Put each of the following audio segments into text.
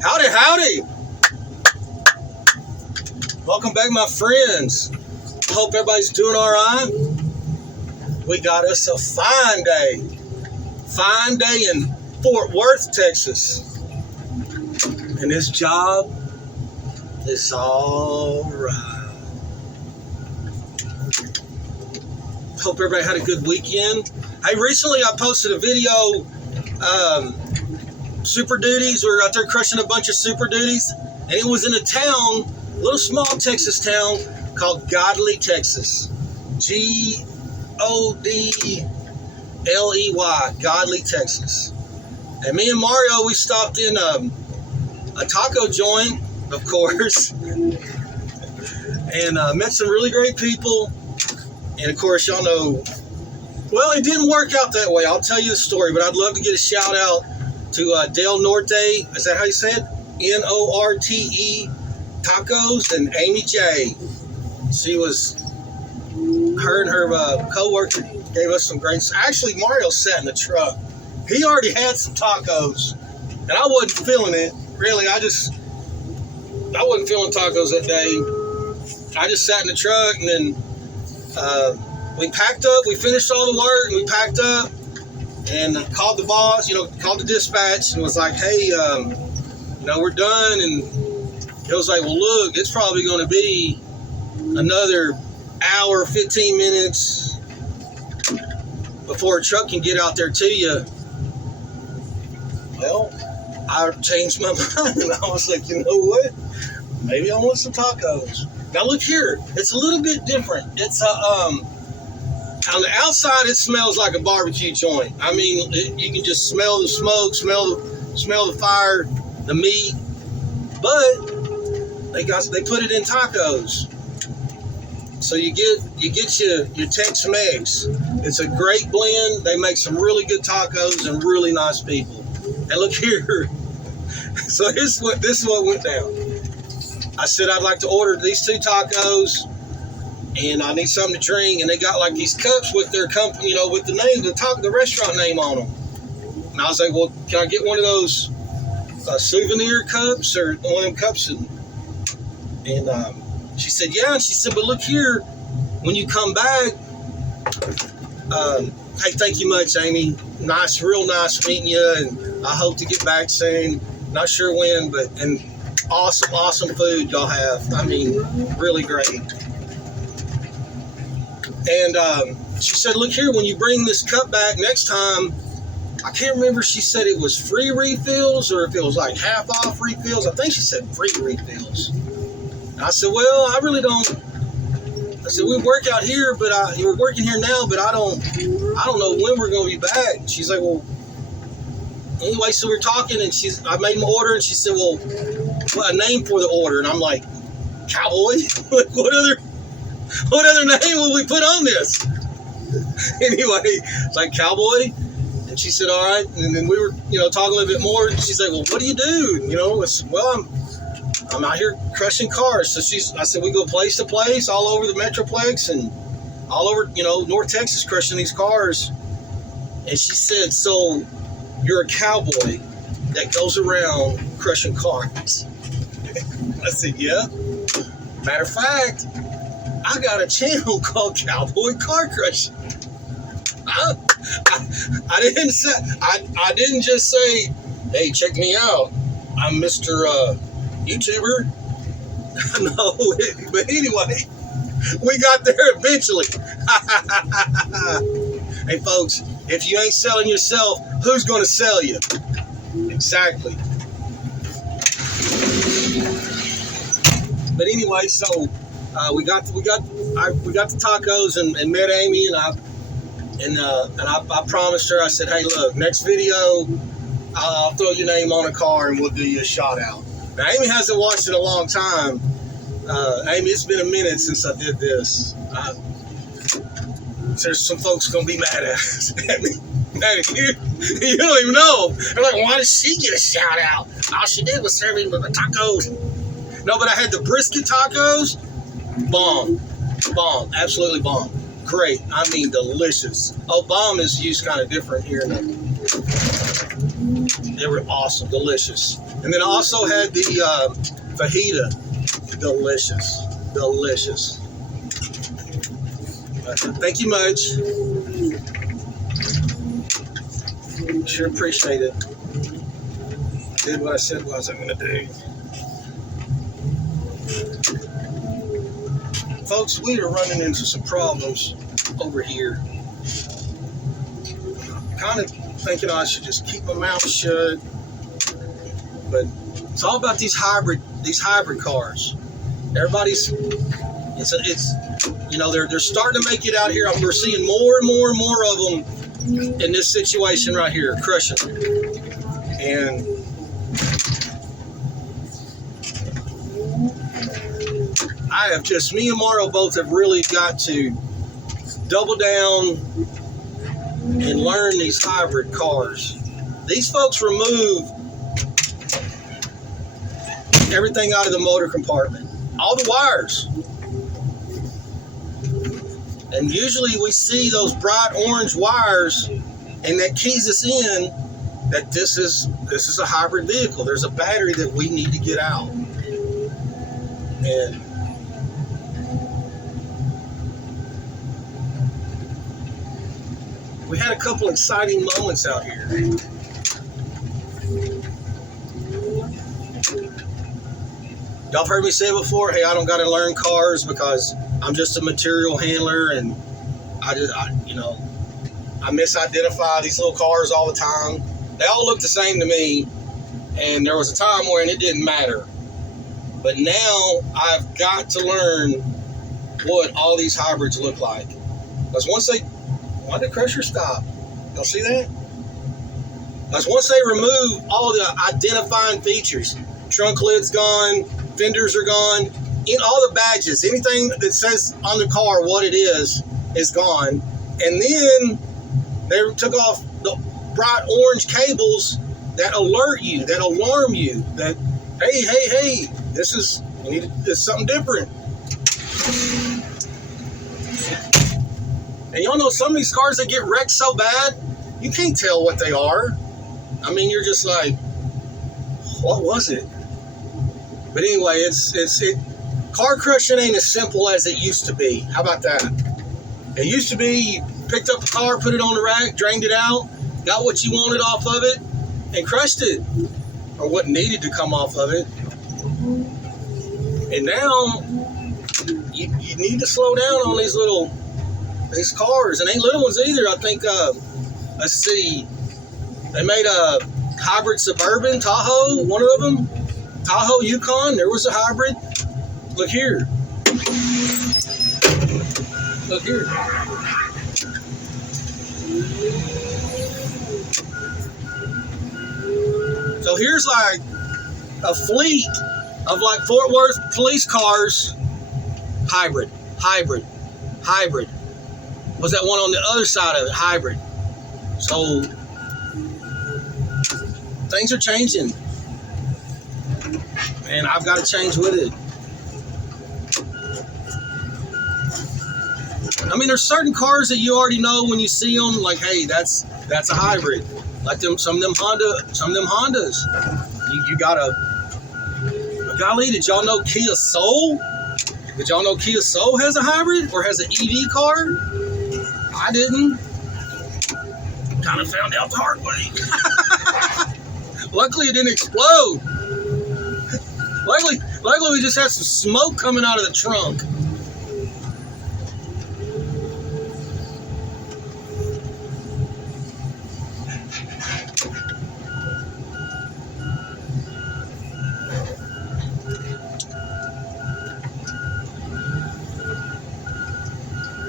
Howdy, howdy. Welcome back, my friends. Hope everybody's doing all right. We got us a fine day in Fort Worth, Texas. And this job is all right. Hope everybody had a good weekend. Hey, recently I posted a video, Super Duties. We were out there crushing a bunch of Super Duties, and it was in a town, a little small Texas town called Un-Godley, Texas. G-O-D-L-E-Y, Godley, Texas. And me and Mario, we stopped in a taco joint, of course, and met some really great people. And of course, y'all know, well, it didn't work out that way. I'll tell you the story, but I'd love to get a shout out to Del Norte. Is that how you say it? N-O-R-T-E Tacos, and Amy J. Her and her co-worker gave us some great. Actually, Mario sat in the truck. He already had some tacos, and I wasn't feeling it. Really, I wasn't feeling tacos that day. I just sat in the truck, and then we packed up. We finished all the work, and we packed up, and called the boss, called the dispatch, and was like, hey, we're done. And it was like, well, look, it's probably going to be another hour, 15 minutes before a truck can get out there to you. Well, I changed my mind, and I was like, you know what? Maybe I want some tacos. Now look here, it's a little bit different. It's on the outside, it smells like a barbecue joint. I mean, you can just smell the smoke, smell the fire, the meat. But they put it in tacos, so you get your Tex-Mex. It's a great blend. They make some really good tacos and really nice people. And look here, so this is what went down. I said I'd like to order these 2 tacos, and I need something to drink. And they got like these cups with their company, with the name, the restaurant name on them. And I was like, well, can I get one of those souvenir cups, or one of them cups? And she said, yeah. And she said, but look here, when you come back, hey, thank you much, Amy. Nice, real nice meeting you, and I hope to get back soon. Not sure when, and awesome food y'all have. I mean, really great. And she said, look here, when you bring this cup back next time, I can't remember if she said it was free refills or if it was like half off refills. I think she said free refills. And I said, well, I really don't. I said, we work out here, but we're working here now, but I don't know when we're going to be back. She's like, well, anyway, so we're talking, and I made my order, and she said, well, what a name for the order? And I'm like, Cowboy? What other name will we put on this? Anyway, it's like Cowboy. And she said, all right. And then we were, talking a little bit more. And she's like, well, what do you do? I said, well, I'm out here crushing cars. So I said, we go place to place all over the Metroplex and all over, North Texas, crushing these cars. And she said, so you're a cowboy that goes around crushing cars? I said, yeah. Matter of fact, I got a channel called Cowboy Car Crushing. I didn't just say, hey, check me out, I'm Mr. YouTuber. No, but anyway, we got there eventually. Hey folks, if you ain't selling yourself, who's going to sell you? Exactly. But anyway, so we got the tacos and met Amy, and I promised her. I said, hey, look, next video, I'll throw your name on a car and we'll do you a shout out. Now, Amy hasn't watched in a long time. Amy, it's been a minute since I did this. There's some folks gonna be mad at me. Hey, you don't even know. They're like, why did she get a shout out? All she did was serve me with the tacos. No, but I had the brisket tacos. Bomb. Bomb. Absolutely bomb. Great. I mean, delicious. Oh, bomb is used kind of different here. They were awesome. Delicious. And then I also had the fajita. Delicious. Delicious. Thank you much. Sure appreciate it. Did what I said was I'm going to do. Folks, we are running into some problems over here. Kind of thinking I should just keep my mouth shut. But it's all about these hybrid cars. Everybody's it's you know, they're starting to make it out here. We're seeing more and more and more of them in this situation right here, crushing. And me and Mario both have really got to double down and learn these hybrid cars. These folks remove everything out of the motor compartment, all the wires. And usually we see those bright orange wires, and that keys us in that this is a hybrid vehicle. There's a battery that we need to get out. And we had a couple exciting moments out here. Y'all have heard me say before, hey, I don't got to learn cars because I'm just a material handler, and I misidentify these little cars all the time. They all look the same to me, and there was a time when it didn't matter. But now I've got to learn what all these hybrids look like. Because why did Crusher stop? Y'all see that? Because once they remove all the identifying features, trunk lid's gone, fenders are gone, all the badges, anything that says on the car what it is gone. And then they took off the bright orange cables that alert you, that alarm you, that, hey, this is something different. And y'all know some of these cars that get wrecked so bad, you can't tell what they are. I mean, you're just like, what was it? But anyway, car crushing ain't as simple as it used to be. How about that? It used to be you picked up a car, put it on the rack, drained it out, got what you wanted off of it, and crushed it, or what needed to come off of it. And now you need to slow down on these cars, and ain't little ones either. I think let's see, they made a hybrid Suburban Tahoe, one of them, Tahoe Yukon. There was a hybrid. Look here. Look here. So here's like a fleet of like Fort Worth police cars. Hybrid. Was that one on the other side of it? Hybrid. So things are changing. And I've got to change with it. I mean, there's certain cars that you already know when you see them, like, hey, that's a hybrid. Like some of them Hondas. You gotta. Golly, did y'all know Kia Soul? Did y'all know Kia Soul has a hybrid or has an EV car? I didn't. Kind of found out the hard way. Luckily, it didn't explode. Luckily, we just had some smoke coming out of the trunk.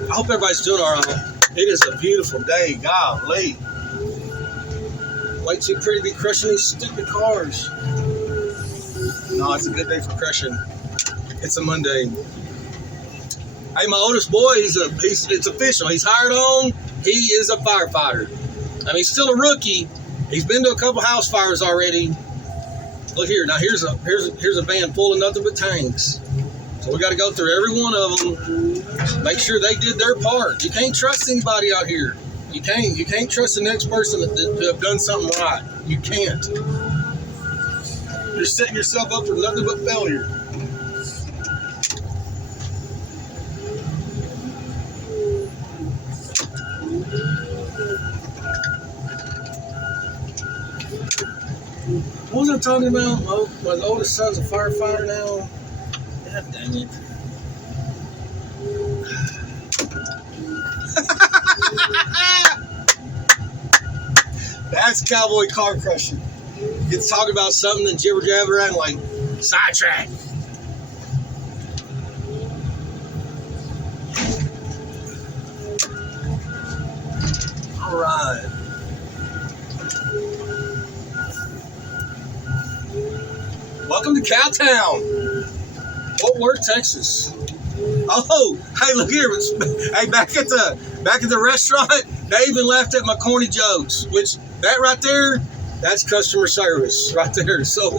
I hope everybody's doing all right. It is a beautiful day. Golly. Way too pretty to be crushing these stupid cars. No, it's a good day for crushing. It's a Monday. Hey, my oldest boy, it's official. He's hired on. He is a firefighter. I mean, he's still a rookie. He's been to a couple house fires already. Look here. Now here's a van full of nothing but tanks. So we got to go through every one of them. Make sure they did their part. You can't trust anybody out here. You can't trust the next person to have done something right. You can't. You're setting yourself up for nothing but failure. What was I talking about? My oldest son's a firefighter now. God dang it. That's cowboy car crushing. You get to talk about something and jibber jabber and like sidetrack. All right. Welcome to Cowtown, Fort Worth, Texas. Oh, hey, look here. Hey, back at the restaurant, they even laughed at my corny jokes, which that right there, that's customer service right there. So,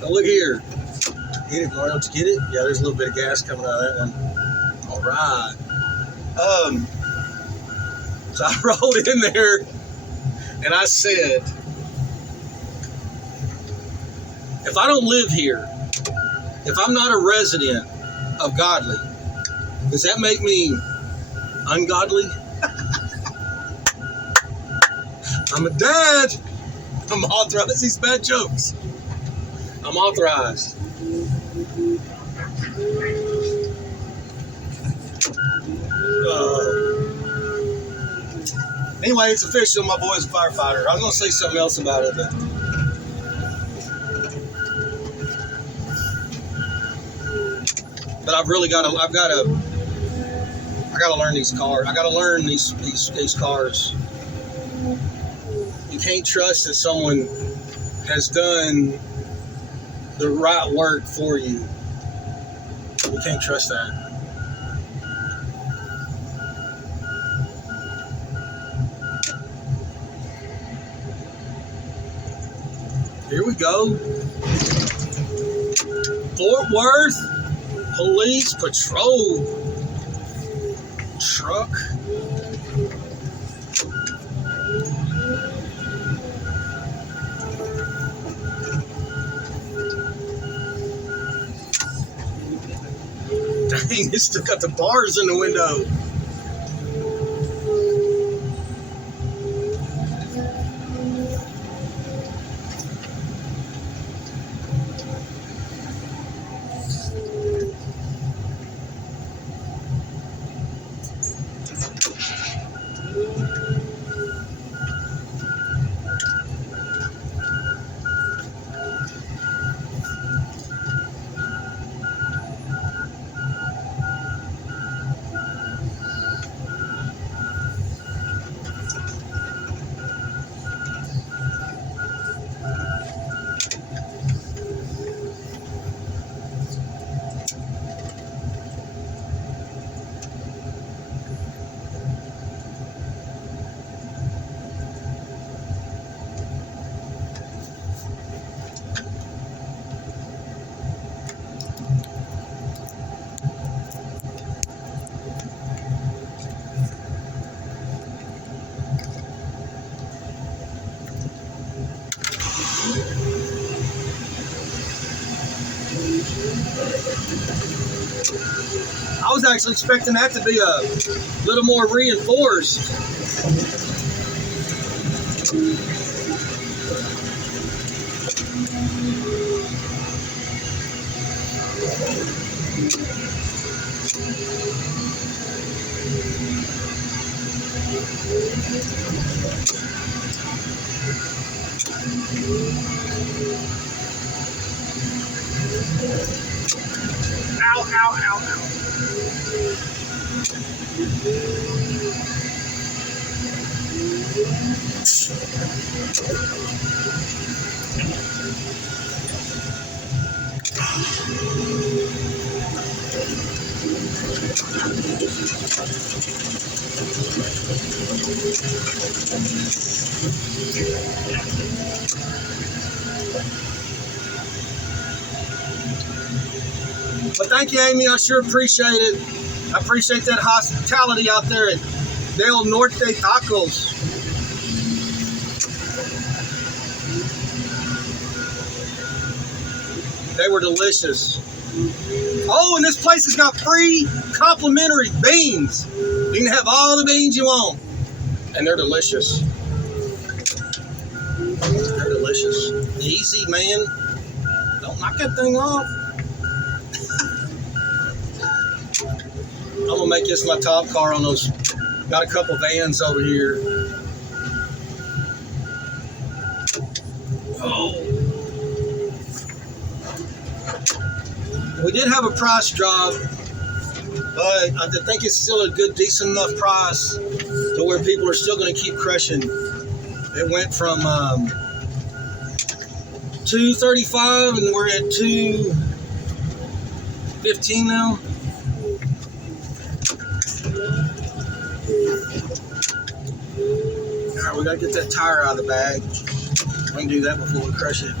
now look here. Get it, Mario? Did you get it? Yeah, there's a little bit of gas coming out of that one. All right. So I rolled in there and I said, if I don't live here, if I'm not a resident of Godley, does that make me ungodly? I'm a dad. I'm authorized these bad jokes. I'm authorized. Anyway, it's official. My boy's a firefighter. I was going to say something else about it, but I've got to learn these cars. I got to learn these cars. You can't trust that someone has done the right work for you. You can't trust that. Here we go. Fort Worth Police Patrol truck. Dang, it still got the bars in the window. I was actually expecting that to be a little more reinforced. Ow, ow, ow, ow. But thank you, Amy. I sure appreciate it. I appreciate that hospitality out there at Del Norte Tacos. They were delicious. Oh, and this place has got free complimentary beans. You can have all the beans you want. And they're delicious. They're delicious. Easy, man. Don't knock that thing off. I'm gonna make this my top car on those. Got a couple vans over here. Oh. We did have a price drop, but I think it's still a good, decent enough price to where people are still going to keep crushing. It went from $235 and we're at $215 now. All right, we got to get that tire out of the bag. We can do that before we crush it.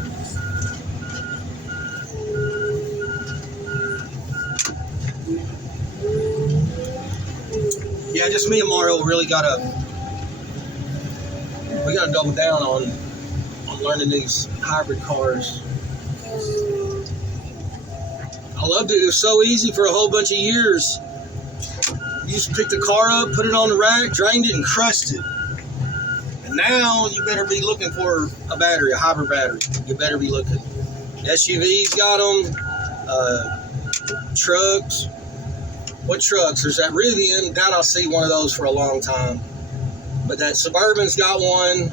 Yeah, just me and Mario really gotta double down on learning these hybrid cars. I loved it. It was so easy for a whole bunch of years. You just picked the car up, put it on the rack, drained it, and crushed it. And now you better be looking for a battery, a hybrid battery. You better be looking. SUVs got them, trucks. What trucks? There's that Rivian. Doubt I'll see one of those for a long time. But that Suburban's got one.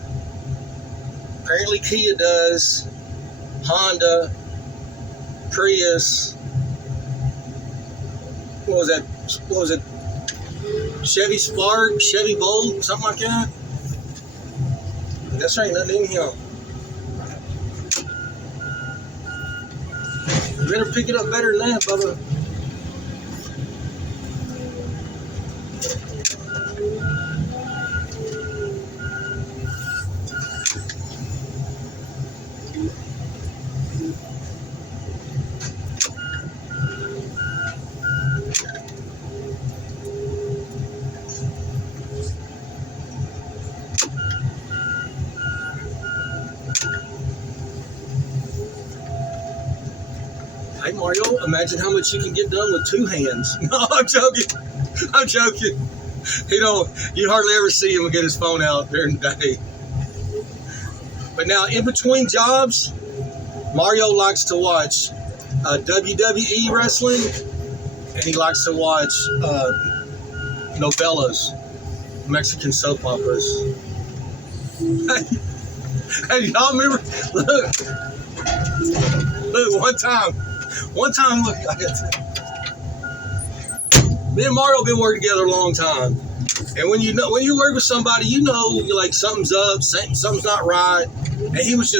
Apparently Kia does. Honda. Prius. What was that? What was it? Chevy Spark? Chevy Bolt? Something like that? That's right, nothing in here. You better pick it up better than that, Bubba. Hey Mario, imagine how much you can get done with two hands. No, I'm joking. I'm joking. You hardly ever see him get his phone out during the day. But now, in between jobs, Mario likes to watch WWE wrestling, and he likes to watch novellas, Mexican soap operas. Hey, y'all remember? Look, one time, look, me and Mario been working together a long time. And when you work with somebody, you're like something's up, something's not right. And he was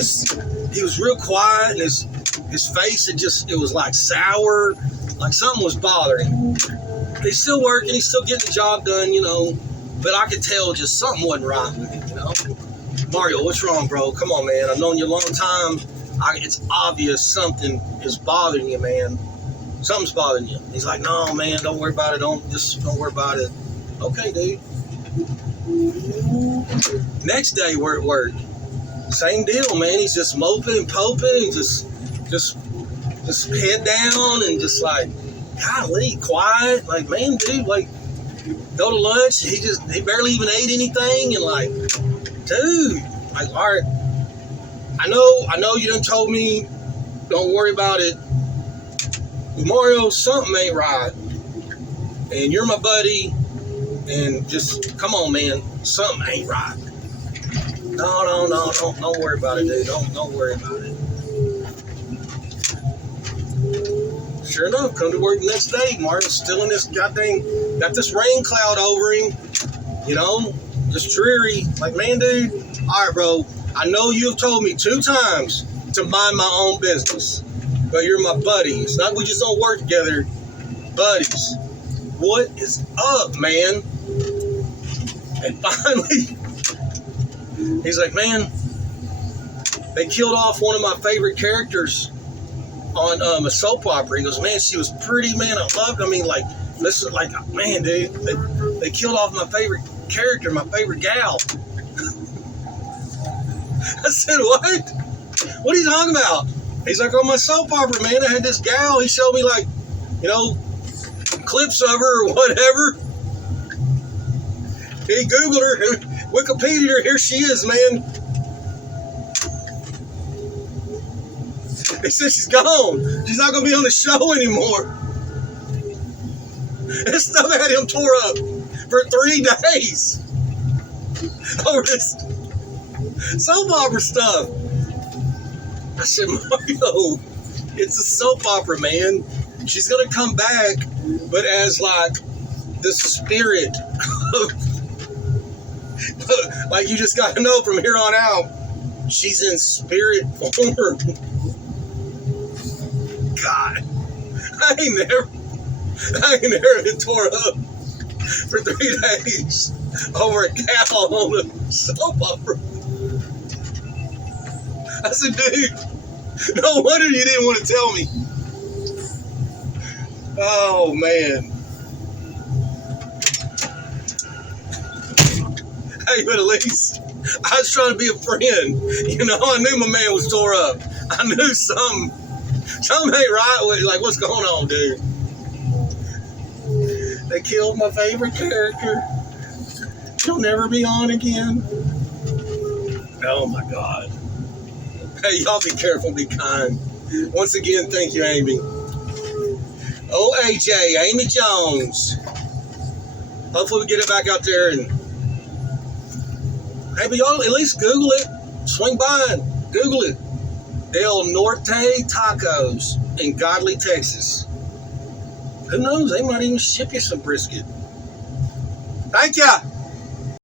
real quiet, and his face it was like sour, like something was bothering him. He's still working, he's still getting the job done, but I could tell just something wasn't right with him, Mario, what's wrong, bro? Come on, man. I've known you a long time. It's obvious something is bothering you, man. Something's bothering you. He's like, no, man, don't worry about it. Don't worry about it. Okay, dude. Next day we're at work. Same deal, man. He's just moping and poping, just head down and just like, golly, quiet. Like, man, dude, like, go to lunch. He barely even ate anything, and like, dude, like, all right. I know you done told me, don't worry about it. Mario, something ain't right. And you're my buddy. And just, come on, man. Something ain't right. No, don't worry about it, dude. Don't worry about it. Sure enough, come to work the next day. Mario's still in this goddamn, got this rain cloud over him. Just dreary. Like, man, dude, all right, bro. I know you've told me 2 times to mind my own business, but you're my buddy. It's not we just don't work together, buddies. What is up, man? And He's like, man, they killed off one of my favorite characters on a soap opera. He goes, man, she was pretty, man. I loved. I mean, like, listen, like, man, dude, they killed off my favorite character, my favorite gal. I said, what? What are you talking about? He's like, on my soap opera, man, I had this gal. He showed me, like, clips of her or whatever. He Googled her, Wikipedia'd her. Here she is, man. He said she's gone. She's not going to be on the show anymore. This stuff had him tore up for 3 days over this soap opera stuff. I said, Mario, it's a soap opera, man. She's going to come back, but as like the spirit of, like, you just got to know from here on out, she's in spirit form. God, I ain't never been tore up for 3 days over a gal on a soap opera. I said, dude, no wonder you didn't want to tell me. Oh, man. Hey, but at least I was trying to be a friend. I knew my man was tore up. I knew something ain't right with, like, what's going on, dude? They killed my favorite character. She'll never be on again. Oh, my God. Hey, y'all be careful, be kind. Once again, thank you, Amy. Oh, AJ, Amy Jones. Hopefully we get it back out there. And hey, but y'all at least Google it. Swing by and Google it. El Norte Tacos in Godley, Texas. Who knows? They might even ship you some brisket. Thank ya.